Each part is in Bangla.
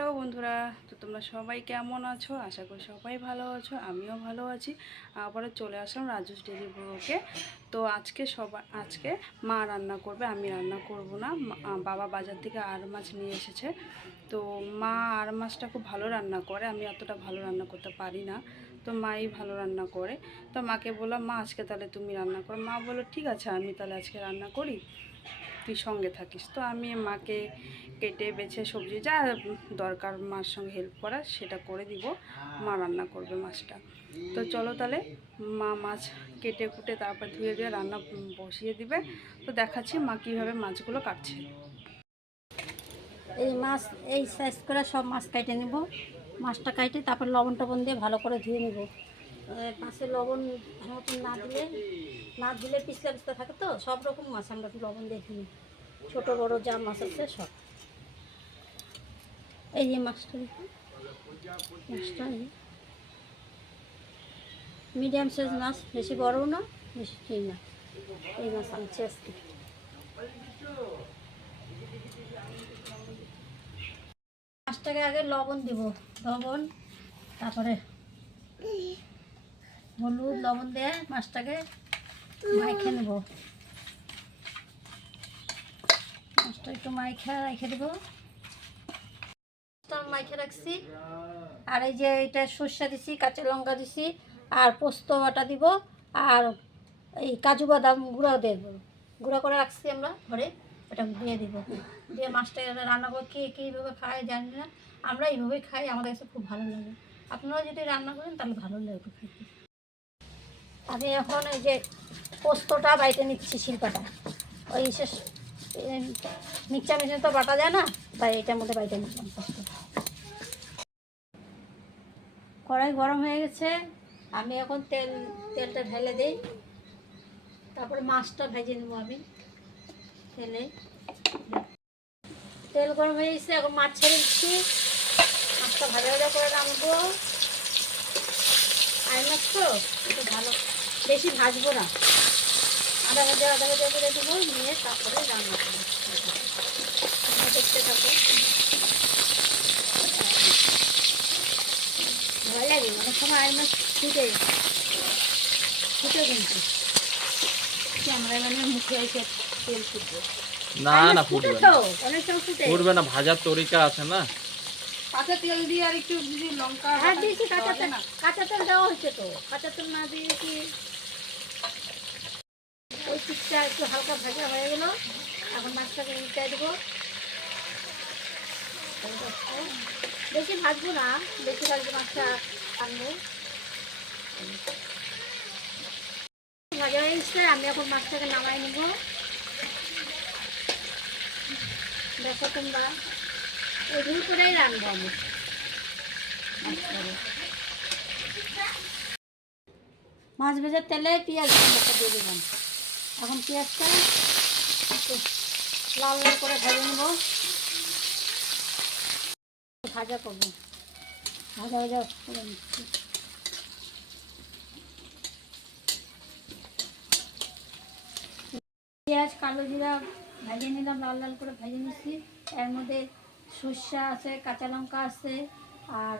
হ্যালো বন্ধুরা, তো তোমরা সবাই কেমন আছো? আশা করি সবাই ভালো আছো, আমিও ভালো আছি। আবারও চলে আসলাম রাজুস ডেইলি ব্লগে। তো আজকে মা রান্না করবে, আমি রান্না করব না। বাবা বাজার থেকে আর মাছ নিয়ে এসেছে। তো মা আর মাছটা খুব ভালো রান্না করে, আমি অতটা ভালো রান্না করতে পারি না। তো মাই ভালো রান্না করে। তো মাকে বললাম, মা আজকে তাহলে তুমি রান্না করো। মা বললো ঠিক আছে, আমি তাহলে আজকে রান্না করি, তুই সঙ্গে থাকিস। তো আমি মাকে কেটে বেছে সবজি যা দরকার মার সঙ্গে হেল্প করা সেটা করে দিব, মা রান্না করবে মাছটা। তো চলো তাহলে, মা মাছ কেটে কুটে তারপর ধুয়ে ধুয়ে রান্না বসিয়ে দিবে। তো দেখাচ্ছি মা কীভাবে মাছগুলো কাটছে। এই মাছ এই সাইজ করে সব মাছ কেটে নেব। মাছটা কেটে তারপর লবণ টবণ দিয়ে ভালো করে ধুয়ে নেব। মাছে লবণ ভালো মতন না দিলে পিছলা পিছলা থাকে, তো সব রকম মাছ আমরা একটু লবণ দিয়ে ধুই, ছোটো বড়ো যা মাছ আছে সব। এই যে মাছটা মিডিয়াম সাইজ মাছ, বেশি বড়ও না বেশি ঠিক না, এই মাছ আনছি আজকে। মাছটাকে আগে লবণ দিব, লবণ তারপরে হলুদ লবণ দিয়ে মাছটাকে মাইখে নেব। মাছটা একটু মাইখা রেখে দেবো, মাইখে রাখছি। আর এই যে এটা সর্ষে দিছি, কাঁচা লঙ্কা দিছি, আর পোস্ত বাটা দিব, আর এই কাজু বাদাম গুঁড়ো দেব, গুঁড়ো করে রাখছি আমরা ঘরে, এটা দিয়ে দিব। দিয়ে মাছটা রান্না করে কে কীভাবে খায় জানি না, আমরা এইভাবেই খাই, আমাদের কাছে খুব ভালো লাগে। আপনারা যদি রান্না করেন তাহলে ভালো লাগবে খেতে। আমি এখন এই যে পোস্তটা বাইটে নিচ্ছি শিল্পাটা, ওই শেষ মিক্সচার মেশিনে তো বাটা যায় না, তাই এটার মধ্যে বাইটে নিলাম পোস্ত। কড়াই গরম হয়ে গেছে, আমি এখন তেলটা ঢেলে দিই, তারপরে মাছটা ভেজে নেবো আমি তেলে। তেল গরম হয়ে গেছে, এখন মাছ ছেড়ে দিচ্ছি, মাছটা ভাজা ভাজা করে রাখবো। আর মাছ তো একটু ভালো বেশি ভাজবো না, আধা ভাজা করে দেবো, নিয়ে তারপরে রান্না করবো। দেখতে থাকো, ভালো লাগে। অনেক সময় আর মাছ ফুটে কিন্তু ক্যামেরায় মানে মুখে এসে তেল ফুটবে না না, ফুটবে না, অনেক সময় ফুটবে না, ভাজার তরিকা আছে না। কাঁচা তেল দিয়ে আর একটু যদি লঙ্কা দিয়েছি, কাঁচা তেল দেওয়া হচ্ছে, তো কাঁচা তেল না দিয়ে কি ওই পিঠটা একটু হালকা ভাজা হয়ে গেল, এখন মাছটাকে উল্টে দেবো। বেশি ভাজবো না, বেশি ভাজবো মাছটা আনবো। ভাজা হয়ে গেছে, আমি এখন মাছটাকে নামাই নেব। দেখো তোমরা, এগুলো করেই রাখবো আমি। মাছ ভেজার তেলে পেঁয়াজ দিয়ে দেবেন। এখন পেঁয়াজটা লাল লাল করে ভেজে নেব, ভাজা করবো, ভাজা ভাজা করে নিচ্ছি। পেঁয়াজ কালো জিরা ভেজে নিলাম, লাল লাল করে ভেজে নিচ্ছি। এর মধ্যে সর্ষা আছে, কাঁচা লঙ্কা আছে, আর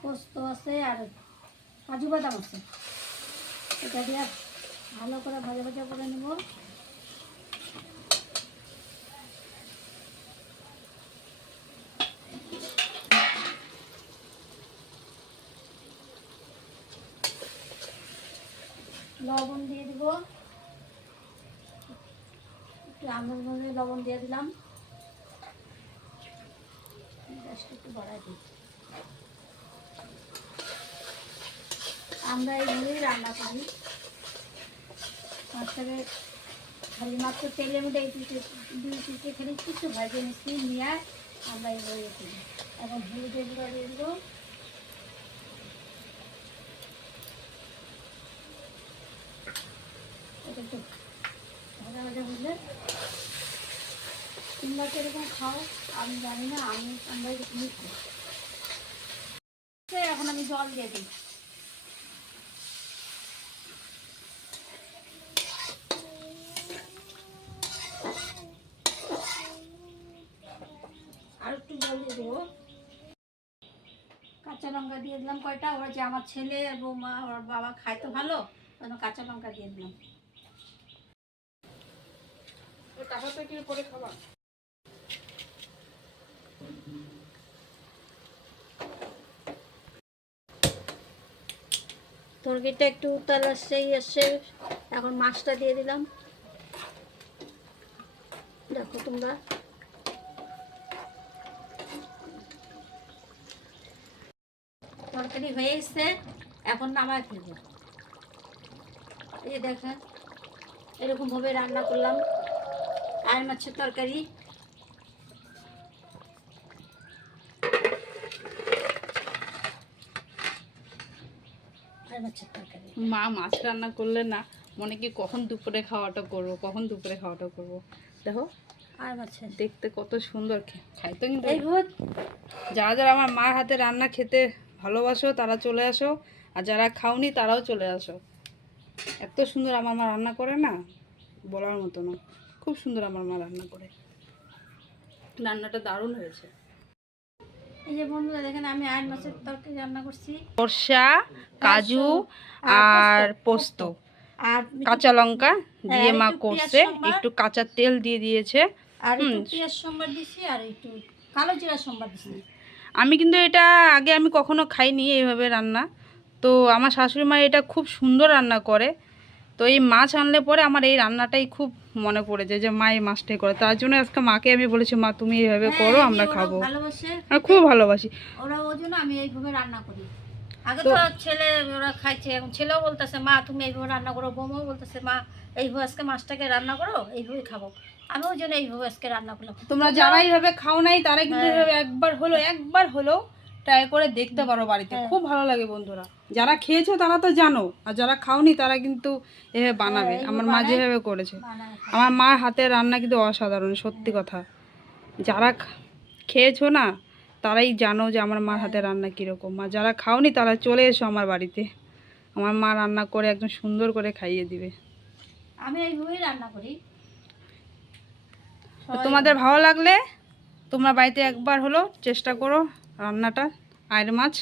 পোস্ত আছে, আর কাজু বাদাম আছে। এটা দিয়ে ভালো করে ভাজা ভাজা করে নেব। লবণ দিয়ে দিব, একটু আঙুল মধ্যে লবণ দিয়ে দিলাম, একটু বাড়াই দিই। আমরা এইভাবেই রান্না করি মাছটাকে, খালি মাত্র তেলের মধ্যে এই দুই পিঠে খালি কিছু ভাজে নিচ্ছি, নিয়ে আমরা এইভাবে করি। এখন হলুদের গুঁড়ো দিয়ে দেবো, এটা একটু ভাজা ভাজা হলে। তোমরা কীরকম খাও আমি জানি না, আমরা এরকমই খাই। এখন আমি জল দিয়ে দিই। আর একটু জল দিয়ে দেবো। কাঁচা লঙ্কা দিয়ে দিলাম কয়টা, ওরা যে আমার ছেলে আর বৌমা ওর বাবা খায় তো ভালো, ওই কাঁচা লঙ্কা দিয়ে দিলাম। তরকারিটা একটু উতাল আসছে, এখন মাছটা দিয়ে দিলাম। দেখো তোমরা, তরকারি হয়ে গেছে, এখন নামায় ফেলবো। এই যে দেখেন এরকম ভাবে রান্না করলাম আর মাছের তরকারি। আর মাছের তরকারি মা মাছ রান্না করলে না মনে কি কখন দুপুরে খাওয়াটা করব, কখন দুপুরে খাওয়াটা করব। দেখো আর মাছের দেখতে কত সুন্দর, খাইতো কিন্তু। এই ভোজ যারা যারা আমার মার হাতে রান্না খেতে ভালোবাসো তারা চলে আসো, আর যারা খাওনি তারাও চলে আসো। এত সুন্দর আমার মা রান্না করে না, বলার মতো না। খুব সুন্দর আমার মা রান্না করে, রান্নাটা দারুণ হয়েছে। এই যে বন্ধুরা দেখেন আমি আর মাছের তরকারি রান্না করছি, সরষা, কাজু আর পোস্ত, আর কাঁচা লঙ্কা দিয়ে মা একটু পেঁয়াজ করছে, সম্বার। একটু কাঁচা তেল দিয়ে দিয়েছে। আর একটু পেঁয়াজ সম্বার দিছি, আর একটু কালো জিরা সম্বার দিছি। আমি কিন্তু এটা আগে আমি কখনো খাইনি এইভাবে রান্না, তো আমার শাশুড়ি মা এটা খুব সুন্দর রান্না করে। তো এই মাছ আনলে পরে আমার এই রান্নাটাই খুব মনে পড়ে যায় যে মা এই মাছটাই করে, তার জন্য আজকে মাকে আমি বলেছি মা তুমি এইভাবে করো, আমরা খাবো। ভালোবাসে আমি খুব ভালোবাসি। ওরা, ওই জন্য আমি এইভাবে রান্না করি। আগে তো ছেলে ওরা খাইছে, এখন ছেলেও বলতেছে মা তুমি এইভাবে রান্না করো, বৌমাও বলতেছে মা এইভাবে আজকে মাছটাকে রান্না করো, এইভাবে খাবো। আমি ওই জন্য এইভাবে আজকে রান্না করলাম। তোমরা যারা এইভাবে খাও নাই তারা কিন্তু এইভাবে একবার হলো ট্রাই করে দেখতে পারো বাড়িতে, খুব ভালো লাগে বন্ধুরা। যারা খেয়েছো তারা তো জানো, আর যারা খাওনি তারা কিন্তু এভাবে বানাবে। আমার মা যেভাবে করেছে, আমার মার হাতের রান্না কিন্তু অসাধারণ, সত্যি কথা। যারা খেয়েছো না তারাই জানো যে আমার মার হাতের রান্না কীরকম। আর যারা খাওনি তারা চলে এসো আমার বাড়িতে, আমার মা রান্না করে একদম সুন্দর করে খাইয়ে দিবে। আমি এইভাবেই রান্না করি। তো তোমাদের ভালো লাগলে তোমরা বাড়িতে একবার হলো চেষ্টা করো রান্নাটা, আইড় মাছ।